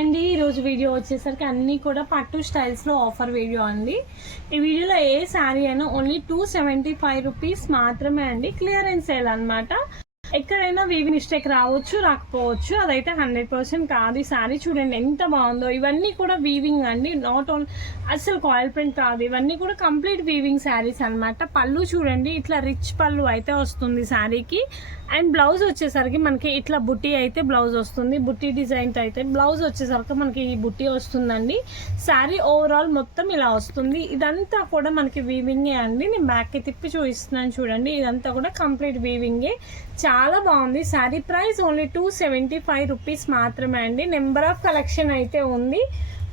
అండి ఈరోజు వీడియో వచ్చేసరికి అన్నీ కూడా పట్టు స్టైల్స్లో ఆఫర్ వీడియో అండి. ఈ వీడియోలో ఏ శారీ అయినా ఓన్లీ 275 రూపీస్ మాత్రమే అండి. క్లియరెన్స్ సేల్ అనమాట. ఎక్కడైనా వీవింగ్ మిస్టేక్ రావచ్చు రాకపోవచ్చు, అదైతే 100% కాదు. ఈ శారీ చూడండి ఎంత బాగుందో. ఇవన్నీ కూడా వీవింగ్ అండి, నాట్ ఓన్లీ అసలు కాయిల్ ప్రింట్ కాదు. ఇవన్నీ కూడా కంప్లీట్ వీవింగ్ శారీస్ అనమాట. పళ్ళు చూడండి, ఇట్లా రిచ్ పళ్ళు అయితే వస్తుంది శారీకి. అండ్ బ్లౌజ్ వచ్చేసరికి మనకి ఇట్లా బుట్టి అయితే బ్లౌజ్ వస్తుంది. బుట్టి డిజైన్తో అయితే బ్లౌజ్ వచ్చేసరికి మనకి ఈ బుట్టి వస్తుందండి. శారీ ఓవరాల్ మొత్తం ఇలా వస్తుంది. ఇదంతా కూడా మనకి వీవింగే అండి. నేను బ్యాక్కి తిప్పి చూపిస్తున్నాను చూడండి. ఇదంతా కూడా కంప్లీట్ వీవింగే. చాలా బాగుంది. శారీ ప్రైస్ ఓన్లీ 275 రూపీస్ మాత్రమే అండి. నెంబర్ ఆఫ్ కలెక్షన్ అయితే ఉంది.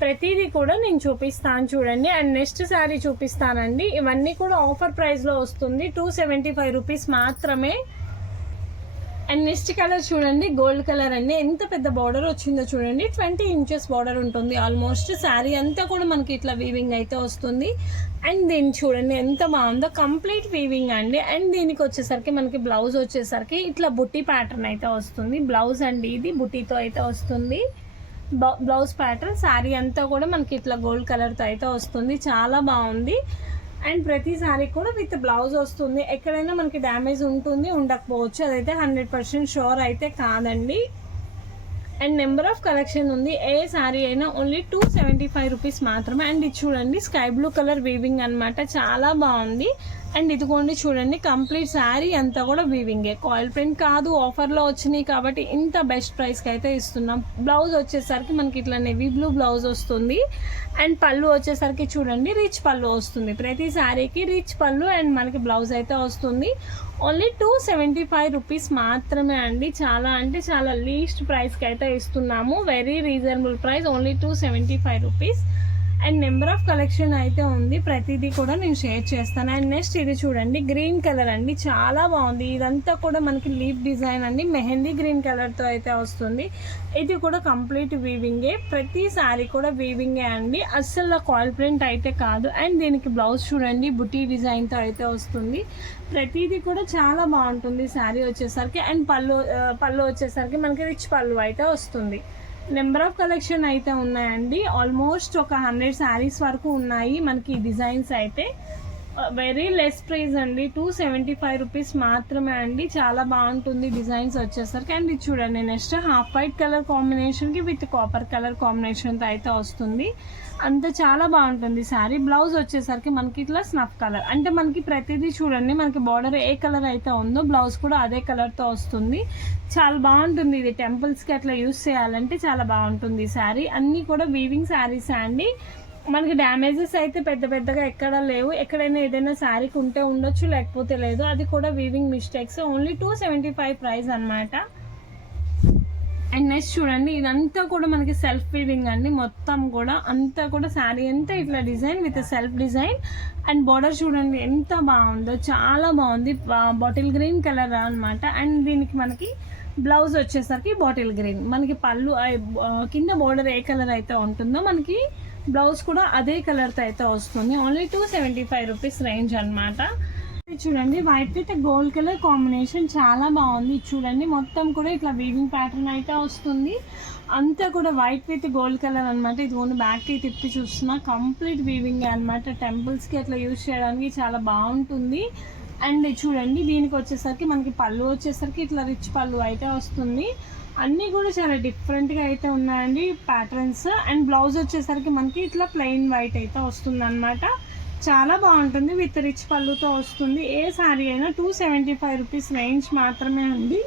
ప్రతిదీ కూడా నేను చూపిస్తాను చూడండి. అండ్ నెక్స్ట్ శారీ చూపిస్తానండి. ఇవన్నీ కూడా ఆఫర్ ప్రైస్లో వస్తుంది. 275 రూపీస్ మాత్రమే. అండ్ నెక్స్ట్ కలర్ చూడండి, గోల్డ్ కలర్ అండి. ఎంత పెద్ద బార్డర్ వచ్చిందో చూడండి. 20 ఇంచెస్ బార్డర్ ఉంటుంది ఆల్మోస్ట్. శారీ అంతా కూడా మనకి ఇట్లా వీవింగ్ అయితే వస్తుంది. అండ్ దీన్ని చూడండి ఎంత బాగుందో, కంప్లీట్ వీవింగ్ అండి. అండ్ దీనికి వచ్చేసరికి మనకి బ్లౌజ్ వచ్చేసరికి ఇట్లా బుట్టి ప్యాటర్న్ అయితే వస్తుంది. బ్లౌజ్ అండి, ఇది బుట్టితో అయితే వస్తుంది. Blouse pattern. శారీ అంతా కూడా మనకి ఇట్లా గోల్డ్ కలర్తో అయితే వస్తుంది. చాలా బాగుంది. అండ్ ప్రతి శారీ కూడా విత్ బ్లౌజ్ వస్తుంది. ఎక్కడైనా మనకి డ్యామేజ్ ఉంటుంది, ఉండకపోవచ్చు, అదైతే 100% షూర్ అయితే కాదండి. అండ్ నెంబర్ ఆఫ్ కలెక్షన్ ఉంది. ఏ శారీ అయినా ఓన్లీ 275 రూపీస్ మాత్రమే. అండ్ ఇది చూడండి, స్కై బ్లూ కలర్ వీవింగ్ అనమాట. చాలా బాగుంది. అండ్ ఇదిగోండి చూడండి, కంప్లీట్ శారీ అంతా కూడా వీవింగే, కాయిల్ ప్రింట్ కాదు. ఆఫర్లో వచ్చినాయి కాబట్టి ఇంత బెస్ట్ ప్రైస్కి అయితే ఇస్తున్నాం. బ్లౌజ్ వచ్చేసరికి మనకి ఇట్లా నెవీ బ్లూ బ్లౌజ్ వస్తుంది. అండ్ పళ్ళు వచ్చేసరికి చూడండి, రిచ్ పళ్ళు వస్తుంది. ప్రతి శారీకి రిచ్ పళ్ళు అండ్ మనకి బ్లౌజ్ అయితే వస్తుంది. ఓన్లీ 275 రూపీస్ మాత్రమే అండి. చాలా అంటే చాలా లీస్ట్ ప్రైస్కి అయితే ఇస్తున్నాము. Very reasonable price, only 275 rupees. And number of collection అయితే ఉంది. ప్రతిదీ కూడా నేను షేర్ చేస్తాను. అండ్ నెక్స్ట్ ఇది చూడండి, గ్రీన్ కలర్ అండి. చాలా బాగుంది. ఇదంతా కూడా మనకి లీఫ్ డిజైన్ అండి. మెహందీ గ్రీన్ కలర్తో అయితే వస్తుంది. ఇది కూడా కంప్లీట్ వీవింగే. ప్రతి శారీ కూడా వీవింగే అండి, అస్సలు కాయిల్ ప్రింట్ అయితే కాదు. అండ్ దీనికి బ్లౌజ్ చూడండి, బుటీ డిజైన్తో అయితే వస్తుంది. ప్రతిదీ కూడా చాలా బాగుంటుంది శారీ వచ్చేసరికి. అండ్ పళ్ళు వచ్చేసరికి మనకి రిచ్ పళ్ళు అయితే వస్తుంది. నెంబర్ ఆఫ్ కలెక్షన్ అయితే ఉన్నాయండి. ఆల్మోస్ట్ ఒక 100 శారీస్ వరకు ఉన్నాయి మనకి ఈ డిజైన్స్ అయితే. వెరీ లెస్ ప్రైస్ అండి, 275 రూపీస్ మాత్రమే అండి. చాలా బాగుంటుంది డిజైన్స్ వచ్చేసరికి. అండ్ ఇది చూడండి, నెక్స్ట్ హాఫ్ వైట్ కలర్ కాంబినేషన్కి విత్ కాపర్ కలర్ కాంబినేషన్తో అయితే వస్తుంది. అంత చాలా బాగుంటుంది శారీ. బ్లౌజ్ వచ్చేసరికి మనకి ఇట్లా స్నఫ్ కలర్, అంటే మనకి ప్రతిదీ చూడండి, మనకి బార్డర్ ఏ కలర్ అయితే ఉందో బ్లౌజ్ కూడా అదే కలర్తో వస్తుంది. చాలా బాగుంటుంది. ఇది టెంపుల్స్కి అట్లా యూస్ చేయాలంటే చాలా బాగుంటుంది శారీ. అన్నీ కూడా వీవింగ్ శారీస్ అండి. మనకి డ్యామేజెస్ అయితే పెద్ద పెద్దగా ఎక్కడా లేవు. ఎక్కడైనా ఏదైనా శారీకి ఉంటే ఉండొచ్చు, లేకపోతే లేదు. అది కూడా వీవింగ్ మిస్టేక్స్. ఓన్లీ 275 ప్రైస్ అనమాట. అండ్ నెక్స్ట్ చూడండి, ఇదంతా కూడా మనకి సెల్ఫ్ వీవింగ్ అండి. మొత్తం కూడా అంతా కూడా శారీ అంతా ఇట్లా design with self design. And border చూడండి ఎంత బాగుందో, చాలా బాగుంది. బాటిల్ గ్రీన్ కలర్ అనమాట. అండ్ దీనికి మనకి బ్లౌజ్ వచ్చేసరికి బాటిల్ గ్రీన్. మనకి పళ్ళు కింద బార్డర్ ఏ కలర్ అయితే ఉంటుందో మనకి బ్లౌజ్ కూడా అదే కలర్తో అయితే వస్తుంది. ఓన్లీ 275 రూపీస్ రేంజ్ అనమాట. చూడండి, white with gold colour combination చాలా బాగుంది. చూడండి మొత్తం కూడా ఇట్లా వీవింగ్ ప్యాటర్న్ అయితే వస్తుంది. అంతా కూడా వైట్ విత్ గోల్డ్ కలర్ అనమాట. ఇది ఓన్లీ బ్యాక్కి తిప్పి చూస్తున్నా, కంప్లీట్ వీవింగ్ అనమాట. టెంపుల్స్కి అట్లా యూజ్ చేయడానికి చాలా బాగుంటుంది. అండ్ చూడండి, దీనికి వచ్చేసరికి మనకి పళ్ళు వచ్చేసరికి ఇట్లా రిచ్ పళ్ళు అయితే వస్తుంది. అన్నీ కూడా చాలా డిఫరెంట్గా అయితే ఉన్నాయండి ప్యాటర్న్స్. అండ్ బ్లౌజ్ వచ్చేసరికి మనకి ఇట్లా ప్లెయిన్ వైట్ అయితే వస్తుంది అనమాట. చాలా బాగుంటుంది. విత్ రిచ్ పళ్ళుతో వస్తుంది. ఏ శారీ అయినా 275 రూపీస్ రేంజ్ మాత్రమే ఉంది.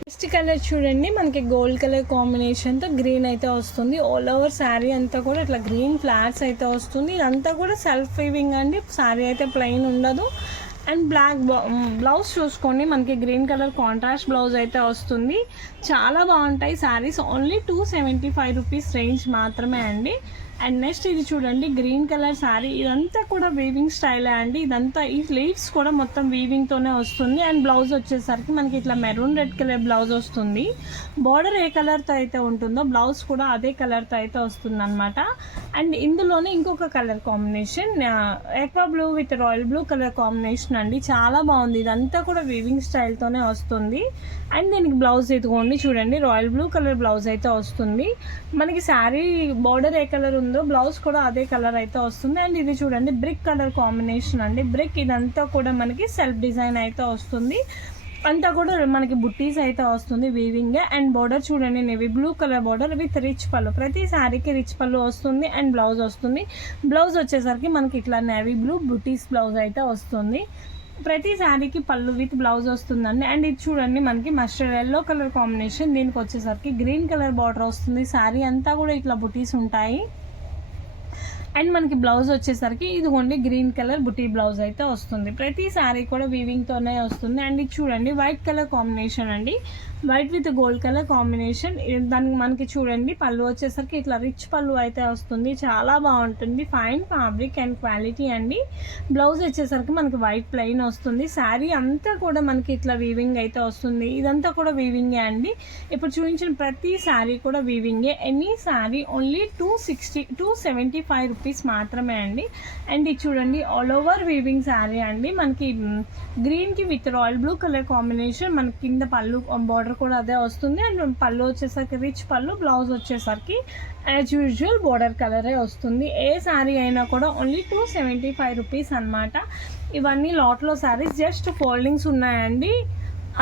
నెక్స్ట్ కలర్ చూడండి, మనకి గోల్డ్ కలర్ కాంబినేషన్తో గ్రీన్ అయితే వస్తుంది. ఆల్ ఓవర్ శారీ అంతా కూడా ఇట్లా గ్రీన్ ఫ్లాట్స్ అయితే వస్తుంది. ఇదంతా కూడా సెల్ఫ్ వీవింగ్ అండి. శారీ అయితే ప్లెయిన్ ఉండదు. అండ్ బ్లాక్ బ్లౌజ్ చూసుకోండి, మనకి గ్రీన్ కలర్ కాంట్రాస్ట్ బ్లౌజ్ అయితే వస్తుంది. చాలా బాగుంటాయి శారీస్. ఓన్లీ 275 రూపీస్ రేంజ్ మాత్రమే అండి. అండ్ నెక్స్ట్ ఇది చూడండి, గ్రీన్ కలర్ శారీ. ఇదంతా కూడా వీవింగ్ స్టైలే అండి. ఇదంతా ఈ లీవ్స్ కూడా మొత్తం వీవింగ్తోనే వస్తుంది. అండ్ బ్లౌజ్ వచ్చేసరికి మనకి ఇట్లా మెరూన్ రెడ్ కలర్ బ్లౌజ్ వస్తుంది. బార్డర్ ఏ కలర్తో అయితే ఉంటుందో బ్లౌజ్ కూడా అదే కలర్తో అయితే వస్తుంది అనమాట. అండ్ ఇందులోనే ఇంకొక colour combination, aqua blue with royal blue colour combination అండి, చాలా బాగుంది. ఇదంతా కూడా వీవింగ్ స్టైల్తోనే వస్తుంది. అండ్ దీనికి బ్లౌజ్ ఇదిగోండి చూడండి, రాయల్ బ్లూ కలర్ బ్లౌజ్ అయితే వస్తుంది. మనకి శారీ బార్డర్ ఏ కలర్ ఉందో బ్లౌజ్ కూడా అదే కలర్ అయితే వస్తుంది. అండ్ ఇది చూడండి బ్రిక్ కలర్ కాంబినేషన్ అండి. బ్రిక్ ఇదంతా కూడా మనకి సెల్ఫ్ డిజైన్ అయితే వస్తుంది. అంతా కూడా మనకి బుట్టీస్ అయితే వస్తుంది వీవింగ్. అండ్ బార్డర్ చూడండి navy blue colour border with rich పళ్ళు. ప్రతి శారీకి రిచ్ పళ్ళు వస్తుంది అండ్ బ్లౌజ్ వస్తుంది. బ్లౌజ్ వచ్చేసరికి మనకి ఇట్లా నేవీ బ్లూ బుట్టీస్ బ్లౌజ్ అయితే వస్తుంది. ప్రతి శారీకి పళ్ళు విత్ బ్లౌజ్ వస్తుందండి. అండ్ ఇది చూడండి మనకి మస్టర్డ్ ఎల్లో కలర్ కాంబినేషన్, దీనికి వచ్చేసరికి గ్రీన్ కలర్ బార్డర్ వస్తుంది. శారీ అంతా కూడా ఇట్లా బుట్టీస్ ఉంటాయి. అండ్ మనకి బ్లౌజ్ వచ్చేసరికి ఇదిగోండి గ్రీన్ కలర్ బుటీ బ్లౌజ్ అయితే వస్తుంది. ప్రతి శారీ కూడా వీవింగ్తోనే వస్తుంది. అండ్ ఇది చూడండి వైట్ కలర్ కాంబినేషన్ అండి, white with gold colour combination. దానికి మనకి చూడండి పళ్ళు వచ్చేసరికి ఇట్లా రిచ్ పళ్ళు అయితే వస్తుంది. చాలా బాగుంటుంది, ఫైన్ ఫ్యాబ్రిక్ అండ్ క్వాలిటీ అండి. బ్లౌజ్ వచ్చేసరికి మనకి వైట్ ప్లెయిన్ వస్తుంది. శారీ అంతా కూడా మనకి ఇట్లా వీవింగ్ అయితే వస్తుంది. ఇదంతా కూడా వీవింగే అండి. ఇప్పుడు చూపించిన ప్రతి శారీ కూడా వీవింగే. ఎనీ శారీ ఓన్లీ 275 రూపీస్ మాత్రమే అండి. అండ్ ఇది చూడండి ఆల్ ఓవర్ వీవింగ్ శారీ అండి. మనకి గ్రీన్కి with royal blue colour combination, మనకి కింద పళ్ళు బార్డర్ కూడా అదే వస్తుంది. అండ్ పళ్ళు వచ్చేసరికి రిచ్ పళ్ళు, బ్లౌజ్ వచ్చేసరికి యాజ్ యూజువల్ బార్డర్ కలరే వస్తుంది. ఏ శారీ అయినా కూడా ఓన్లీ 275 రూపీస్ అనమాట. ఇవన్నీ లాట్లో శారీస్, జస్ట్ ఫోల్డింగ్స్ ఉన్నాయండి.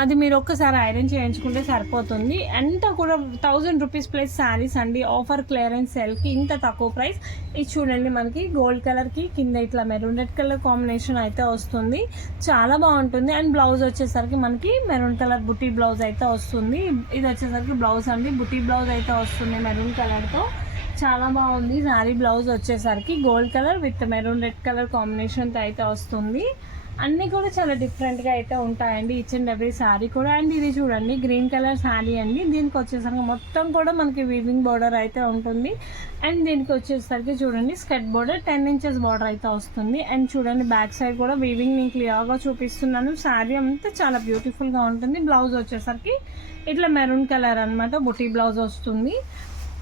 అది మీరు ఒక్కసారి ఐరన్ చేయించుకుంటే సరిపోతుంది. అంతా కూడా 1000 రూపీస్ ప్లస్ శారీస్ అండి. ఆఫర్ క్లియరెన్స్ సేల్కి ఇంత తక్కువ ప్రైస్. ఇది చూడండి మనకి గోల్డ్ కలర్కి కింద ఇట్లా మెరూన్ రెడ్ కలర్ కాంబినేషన్ అయితే వస్తుంది. చాలా బాగుంటుంది. అండ్ బ్లౌజ్ వచ్చేసరికి మనకి మెరూన్ కలర్ బుటీ బ్లౌజ్ అయితే వస్తుంది. ఇది వచ్చేసరికి బ్లౌజ్ అండి, బుటీ బ్లౌజ్ అయితే వస్తుంది మెరూన్ కలర్తో. చాలా బాగుంది. శారీ బ్లౌజ్ వచ్చేసరికి gold colour with maroon red colour కాంబినేషన్తో అయితే వస్తుంది. అన్నీ కూడా చాలా డిఫరెంట్గా అయితే ఉంటాయండి ఈచ్ అండ్ ఎవ్రీ శారీ కూడా. అండ్ ఇది చూడండి గ్రీన్ కలర్ శారీ అండి. దీనికి వచ్చేసరికి మొత్తం కూడా మనకి వీవింగ్ బార్డర్ అయితే ఉంటుంది. అండ్ దీనికి వచ్చేసరికి చూడండి స్కర్ట్ బార్డర్ 10 ఇంచెస్ బార్డర్ అయితే వస్తుంది. అండ్ చూడండి బ్యాక్ సైడ్ కూడా వీవింగ్ నేను క్లియర్గా చూపిస్తున్నాను. శారీ అంతా చాలా బ్యూటిఫుల్గా ఉంటుంది. బ్లౌజ్ వచ్చేసరికి ఇట్లా మెరూన్ కలర్ అనమాట, బుటీ బ్లౌజ్ వస్తుంది.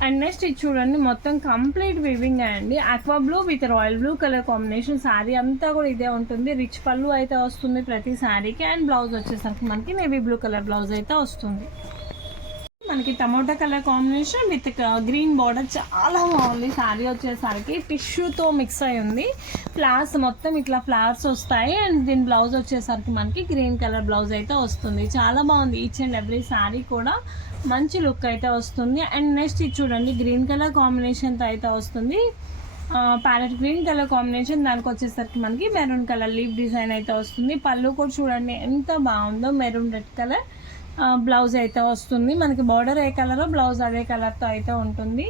అండ్ నెక్స్ట్ ఇది చూడండి మొత్తం కంప్లీట్ వీవింగ్ అండి. Aqua blue with royal blue colour combination. Sari అంతా కూడా ఇదే ఉంటుంది. రిచ్ పళ్ళు అయితే వస్తుంది ప్రతి శారీకి. అండ్ బ్లౌజ్ వచ్చేసరికి మనకి నేవీ బ్లూ కలర్ బ్లౌజ్ అయితే వస్తుంది. మనకి tomato colour combination with green border, చాలా బాగుంది. శారీ వచ్చేసరికి టిష్యూతో మిక్స్ అయి ఉంది. ఫ్లవర్స్ మొత్తం ఇట్లా ఫ్లవర్స్ వస్తాయి. అండ్ దీని బ్లౌజ్ వచ్చేసరికి మనకి గ్రీన్ కలర్ బ్లౌజ్ అయితే వస్తుంది. చాలా బాగుంది. ఈచ్ అండ్ ఎవ్రీ శారీ కూడా మంచి లుక్ అయితే వస్తుంది. అండ్ నెక్స్ట్ ఇది చూడండి గ్రీన్ కలర్ కాంబినేషన్తో అయితే వస్తుంది. ప్యారెట్ గ్రీన్ కలర్ కాంబినేషన్, దానికి వచ్చేసరికి మనకి మెరూన్ కలర్ లీవ్ డిజైన్ అయితే వస్తుంది. పళ్ళు కూడా చూడండి ఎంత బాగుందో, మెరూన్ రెడ్ కలర్ బ్లౌజ్ అయితే వస్తుంది. మనకి బార్డర్ ఏ కలరో బ్లౌజ్ అదే కలర్తో అయితే ఉంటుంది.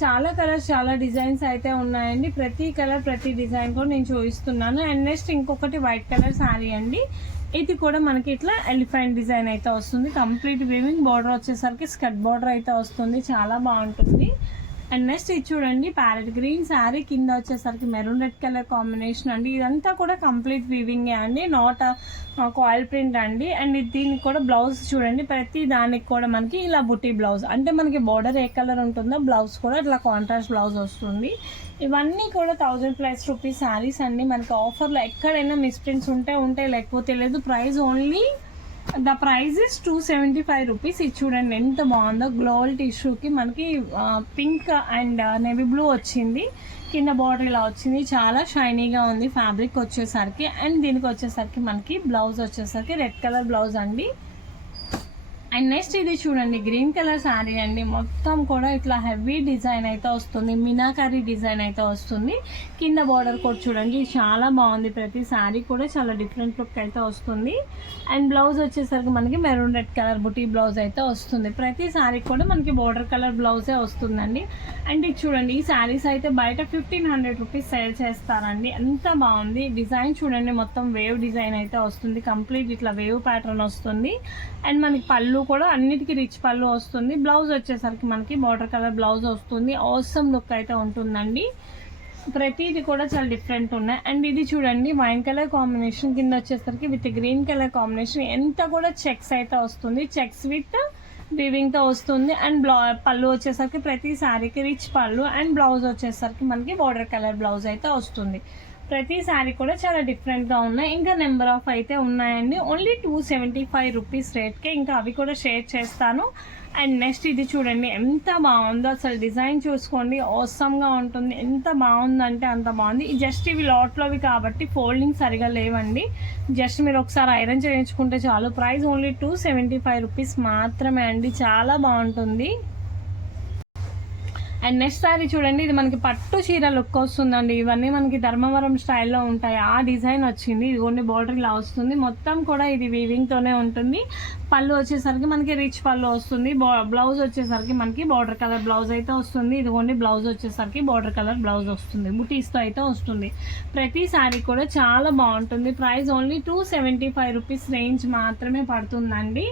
చాలా కలర్స్ చాలా డిజైన్స్ అయితే ఉన్నాయండి. ప్రతి కలర్ ప్రతి డిజైన్ కూడా నేను చూపిస్తున్నాను. అండ్ నెక్స్ట్ ఇంకొకటి వైట్ కలర్ శారీ అండి. ఇది కూడా మనకి ఇట్లా ఎలిఫెంట్ డిజైన్ అయితే వస్తుంది. కంప్లీట్ వీవింగ్, బార్డర్ వచ్చేసరికి స్కర్ట్ బార్డర్ అయితే వస్తుంది. చాలా బాగుంటుంది. అండ్ నెక్స్ట్ ఇది చూడండి ప్యారెట్ గ్రీన్ శారీ, కింద వచ్చేసరికి మెరూన్ రెడ్ కలర్ కాంబినేషన్ అండి. ఇదంతా కూడా కంప్లీట్ వీవింగే అండి, నాట్ కాయిల్ ప్రింట్ అండి. అండ్ దీనికి కూడా బ్లౌజ్ చూడండి, ప్రతి దానికి కూడా మనకి ఇలా బుటీ బ్లౌజ్, అంటే మనకి బార్డర్ ఏ కలర్ ఉంటుందో బ్లౌజ్ కూడా ఇట్లా కాంట్రాస్ట్ బ్లౌజ్ వస్తుంది. ఇవన్నీ కూడా 1000+ రూపీస్ శారీస్ అండి. మనకి ఆఫర్లో ఎక్కడైనా మిస్ప్రింట్స్ ఉంటే లేకపోతే లేదు. Price only the prize is 275 rupees. ఇది చూడండి ఎంత బాగుందో, గ్లోవల్ టిష్యూకి మనకి పింక్ అండ్ నేవీ బ్లూ వచ్చింది. కింద బార్డర్ ఇలా వచ్చింది. చాలా షైనీగా ఉంది ఫ్యాబ్రిక్ వచ్చేసరికి. అండ్ దీనికి వచ్చేసరికి మనకి బ్లౌజ్ వచ్చేసరికి రెడ్ కలర్ బ్లౌజ్ అండి. అండ్ నెక్స్ట్ ఇది చూడండి గ్రీన్ కలర్ శారీ అండి. మొత్తం కూడా ఇట్లా హెవీ డిజైన్ అయితే వస్తుంది, మీనాకారీ డిజైన్ అయితే వస్తుంది. కింద బార్డర్ కూడా చూడండి చాలా బాగుంది. ప్రతి శారీ కూడా చాలా డిఫరెంట్ లుక్ అయితే వస్తుంది. అండ్ బ్లౌజ్ వచ్చేసరికి మనకి మెరూన్ రెడ్ కలర్ బుటీ బ్లౌజ్ అయితే వస్తుంది. ప్రతి శారీ కూడా మనకి బార్డర్ కలర్ బ్లౌజే వస్తుందండి. అండ్ ఇది చూడండి ఈ శారీస్ అయితే బయట 1500 రూపీస్ సేల్ చేస్తారండి. ఎంత బాగుంది డిజైన్ చూడండి. మొత్తం వేవ్ డిజైన్ అయితే వస్తుంది. కంప్లీట్ ఇట్లా వేవ్ ప్యాటర్న్ వస్తుంది. అండ్ మనకి పళ్ళు కూడా అన్నిటికీ రిచ్ పళ్ళు వస్తుంది. బ్లౌజ్ వచ్చేసరికి మనకి బార్డర్ కలర్ బ్లౌజ్ వస్తుంది. ఆసమ్ లుక్ అయితే ఉంటుందండి. ప్రతిది కూడా చాలా డిఫరెంట్ ఉన్నాయి. అండ్ ఇది చూడండి వైన్ కలర్ కాంబినేషన్, కింద వచ్చేసరికి విత్ గ్రీన్ కలర్ కాంబినేషన్. ఎంత కూడా చెక్స్ అయితే వస్తుంది, చెక్స్ విత్ వీవింగ్తో వస్తుంది. అండ్ పళ్ళు వచ్చేసరికి ప్రతి శారీకి రిచ్ పళ్ళు. అండ్ బ్లౌజ్ వచ్చేసరికి మనకి బార్డర్ కలర్ బ్లౌజ్ అయితే వస్తుంది. ప్రతి శారీ కూడా చాలా డిఫరెంట్గా ఉన్నాయి. ఇంకా నెంబర్ ఆఫ్ అయితే ఉన్నాయండి. ఓన్లీ 275 రూపీస్ రేట్కే. ఇంకా అవి కూడా షేర్ చేస్తాను. అండ్ నెక్స్ట్ ఇది చూడండి ఎంత బాగుందో, అసలు డిజైన్ చూసుకోండి, అవసరంగా ఉంటుంది. ఎంత బాగుందంటే అంత బాగుంది. జస్ట్ ఇవి లాట్లోవి కాబట్టి ఫోల్డింగ్ సరిగా లేవండి. జస్ట్ మీరు ఒకసారి ఐరన్ చేయించుకుంటే చాలు. ప్రైస్ ఓన్లీ 275 రూపీస్ మాత్రమే అండి. చాలా బాగుంటుంది. అండ్ నెక్స్ట్ శారీ చూడండి, ఇది మనకి పట్టు చీర లుక్ వస్తుందండి. ఇవన్నీ మనకి ధర్మవరం స్టైల్లో ఉంటాయి. ఆ డిజైన్ వచ్చింది. ఇదిగోండి బార్డర్ ఇలా వస్తుంది. మొత్తం కూడా ఇది వీవింగ్తోనే ఉంటుంది. పళ్ళు వచ్చేసరికి మనకి రిచ్ పళ్ళు వస్తుంది. బ్లౌజ్ వచ్చేసరికి మనకి బార్డర్ కలర్ బ్లౌజ్ అయితే వస్తుంది. ఇదిగోండి బ్లౌజ్ వచ్చేసరికి బార్డర్ కలర్ బ్లౌజ్ వస్తుంది. బుటీస్తో అయితే వస్తుంది. ప్రతి శారీ కూడా చాలా బాగుంటుంది. ప్రైస్ ఓన్లీ 275 రూపీస్ రేంజ్ మాత్రమే పడుతుందండి.